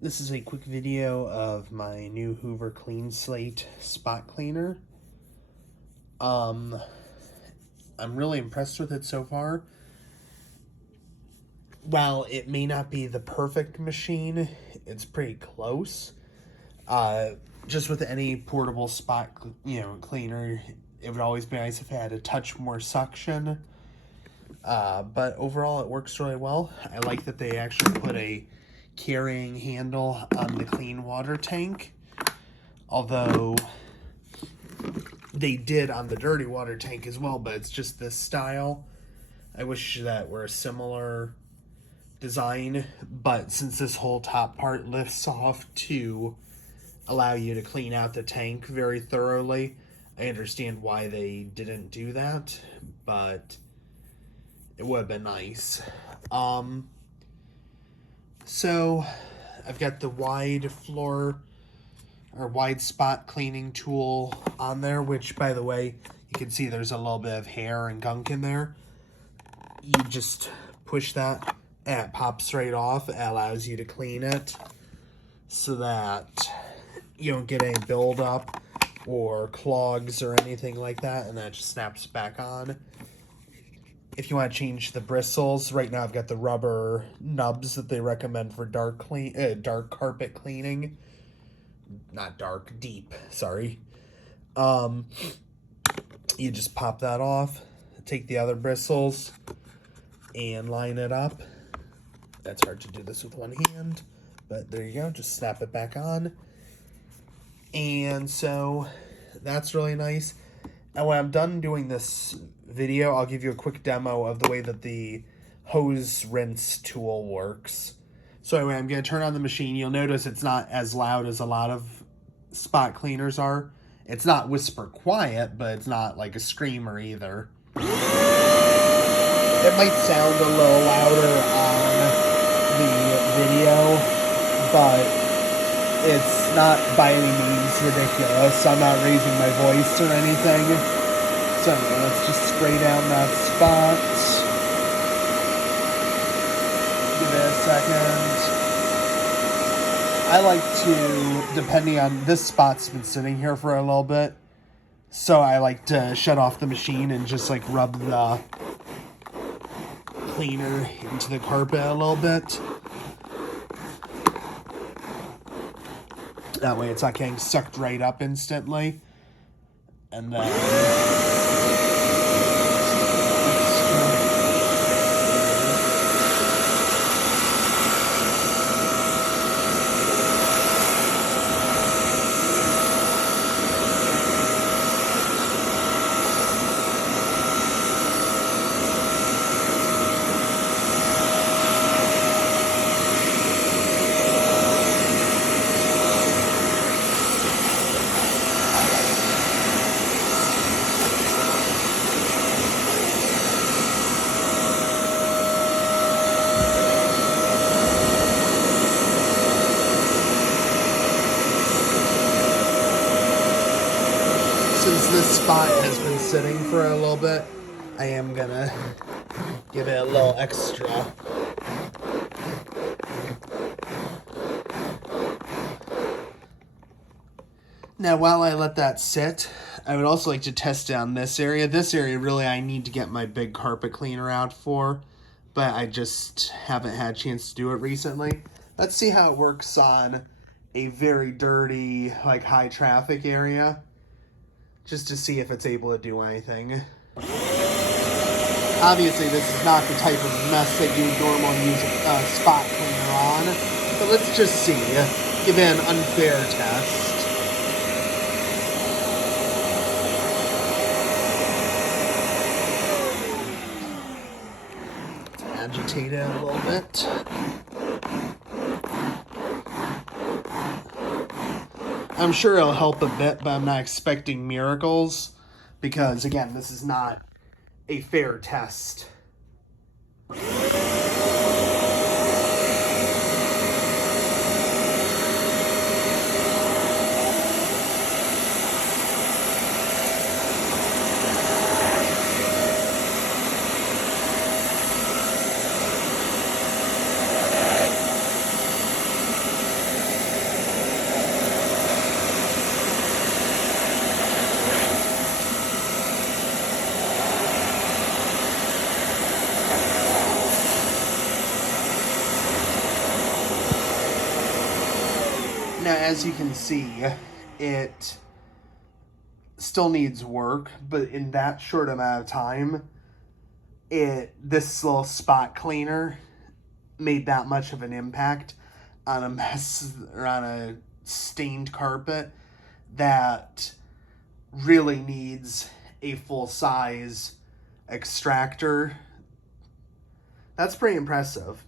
This is a quick video of my new Hoover Clean Slate spot cleaner. I'm really impressed with it so far. While it may not be the perfect machine, it's pretty close. Just with any portable spot, cleaner, it would always be nice if it had a touch more suction. But overall, it works really well. I like that they actually put a carrying handle on the clean water tank, although they did on the dirty water tank as well, but it's just this style. I wish that were a similar design, but since this whole top part lifts off to allow you to clean out the tank very thoroughly, I understand why they didn't do that, but it would have been nice. So I've got the wide floor or wide spot cleaning tool on there, which, by the way, you can see there's a little bit of hair and gunk in there. You just push that and it pops right off. It allows you to clean it so that you don't get any buildup or clogs or anything like that, and that just snaps back on. If you want to change the bristles, right now I've got the rubber nubs that they recommend for dark carpet cleaning. Not dark, deep, sorry. You just pop that off, take the other bristles, and line it up. That's hard to do this with one hand, but there you go, just snap it back on. And so that's really nice. And when I'm done doing this video, I'll give you a quick demo of the way that the hose rinse tool works. So anyway, I'm going to turn on the machine. You'll notice it's not as loud as a lot of spot cleaners are. It's not whisper quiet, but it's not like a screamer either. It might sound a little louder on the video, but it's not by any means ridiculous. I'm not raising my voice or anything. So let's just spray down that spot. Give it a second. I like to, depending on, this spot's been sitting here for a little bit, so I like to shut off the machine and just like rub the cleaner into the carpet a little bit. That way it's not getting sucked right up instantly. And then since this spot has been sitting for a little bit, I am gonna give it a little extra. Now, while I let that sit, I would also like to test it on this area. This area, really, I need to get my big carpet cleaner out for, but I just haven't had a chance to do it recently. Let's see how it works on a very dirty, like, high traffic area, just to see if it's able to do anything. Obviously, this is not the type of mess that you would normally use a spot cleaner on, but let's just see. Give it an unfair test. Agitate it a little bit. I'm sure it'll help a bit, but I'm not expecting miracles because, again, this is not a fair test. Now, as you can see, it still needs work, but in that short amount of time, this little spot cleaner made that much of an impact on a mess or on a stained carpet that really needs a full-size extractor. That's pretty impressive.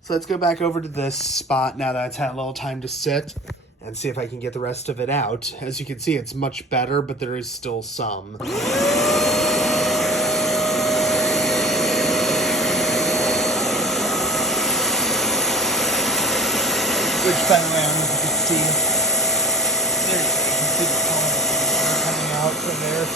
So let's go back over to this spot now that it's had a little time to sit and see if I can get the rest of it out. As you can see, it's much better, but there is still some. Which, by the way, I don't know if you can see. There you go. You can see the color coming out from there.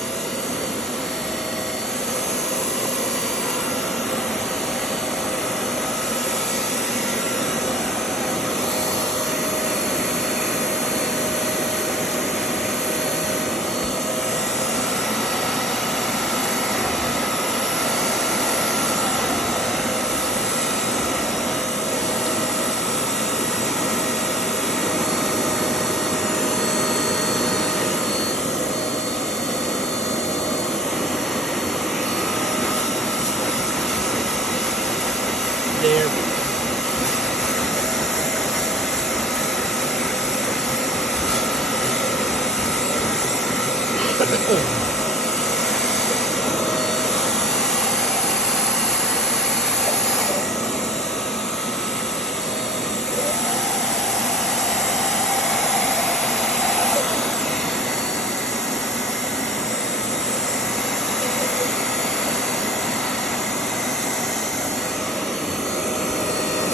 There we go.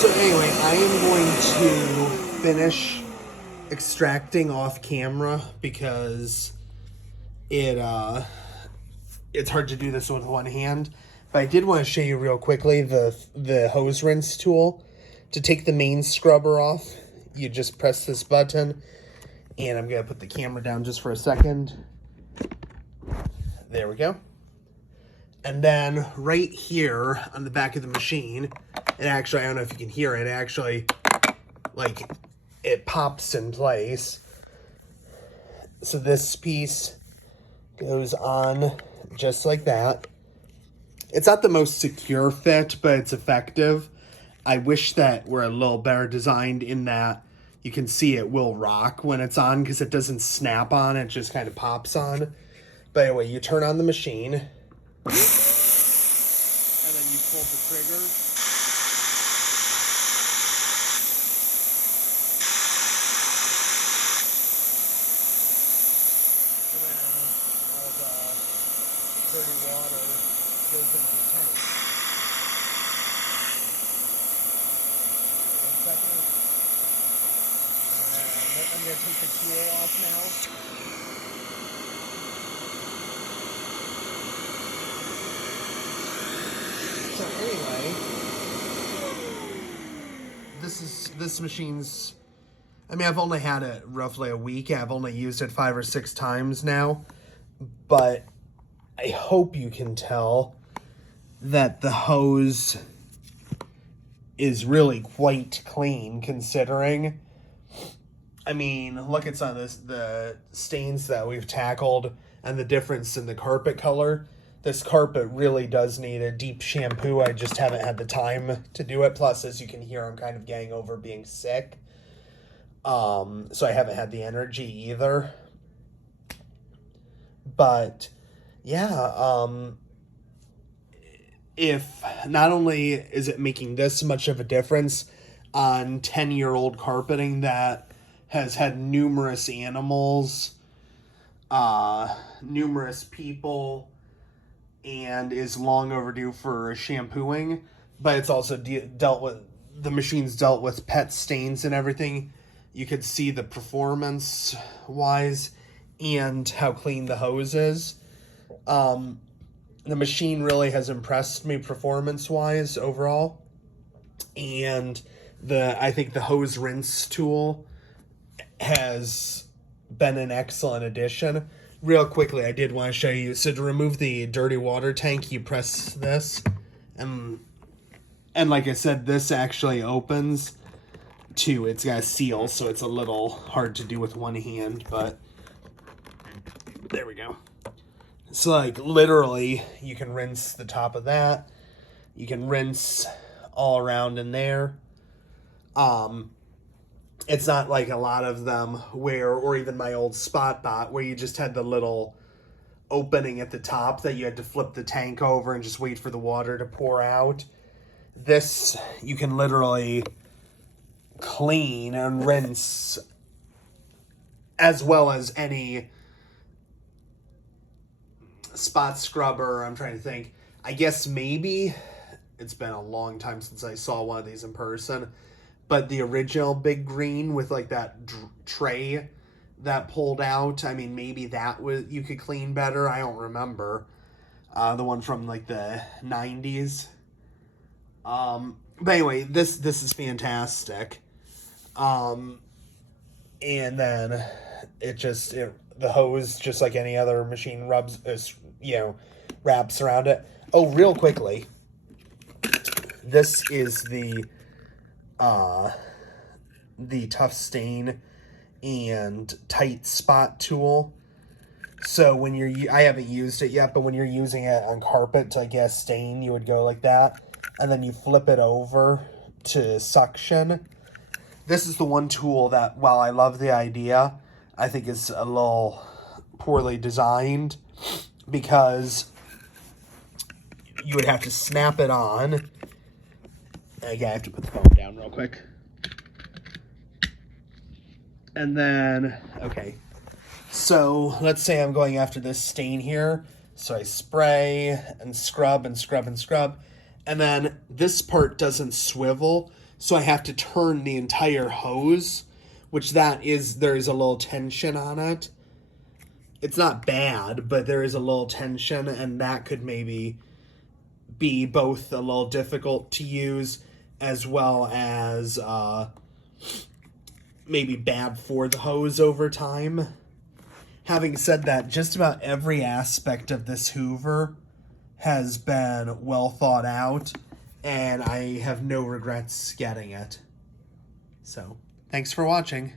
So anyway, I am going to finish extracting off camera because it's hard to do this with one hand. But I did want to show you real quickly the hose rinse tool. To take the main scrubber off, you just press this button, and I'm going to put the camera down just for a second. There we go. And then right here on the back of the machine, it actually, I don't know if you can hear it, actually, like, it pops in place. So this piece goes on just like that. It's not the most secure fit, but it's effective. I wish that were a little better designed in that you can see it will rock when it's on because it doesn't snap on, it just kind of pops on. But anyway, you turn on the machine, and then you pull the trigger. And then all the dirty water goes into the tank. 1 second. And I'm going to take the tool off now. So anyway, this machine's, I mean, I've only had it roughly a week. I've only used it 5 or 6 times now, but I hope you can tell that the hose is really quite clean considering. I mean, look at some of the stains that we've tackled and the difference in the carpet color. This carpet really does need a deep shampoo. I just haven't had the time to do it. Plus, as you can hear, I'm kind of getting over being sick. So I haven't had the energy either. But, yeah, if not only is it making this much of a difference on 10-year-old carpeting that has had numerous animals, numerous people, and is long overdue for shampooing, but it's also the machine's dealt with pet stains and everything. You could see the performance wise and how clean the hose is. The machine really has impressed me performance wise overall, and I think the hose rinse tool has been an excellent addition. Real quickly, I did want to show you. So to remove the dirty water tank, you press this, and like I said, this actually opens. too. It's got a seal, so it's a little hard to do with one hand, but there we go. So, like, literally, you can rinse the top of that. You can rinse all around in there. It's not like a lot of them where, or even my old Spot Bot, where you just had the little opening at the top that you had to flip the tank over and just wait for the water to pour out. This, you can literally clean and rinse as well as any spot scrubber. I'm trying to think. I guess maybe, it's been a long time since I saw one of these in person, but the original Big Green with like that tray that pulled out, I mean, maybe that was, you could clean better. I don't remember. The one from like the 90s. But anyway, this is fantastic. And then the hose, just like any other machine, wraps around it. Oh, real quickly, this is the tough stain and tight spot tool. So when I haven't used it yet, but when you're using it on carpet to, I guess, stain, you would go like that, and then you flip it over to suction. This is the one tool that, while I love the idea, I think is a little poorly designed, because you would have to snap it on. Again, I have to put the phone down real quick. And then, okay. So let's say I'm going after this stain here. So I spray and scrub and scrub and scrub. And then this part doesn't swivel. So I have to turn the entire hose, which there is a little tension on it. It's not bad, but there is a little tension, and that could maybe be both a little difficult to use as well as maybe bad for the hose over time. Having said that, just about every aspect of this Hoover has been well thought out, and I have no regrets getting it. So, thanks for watching.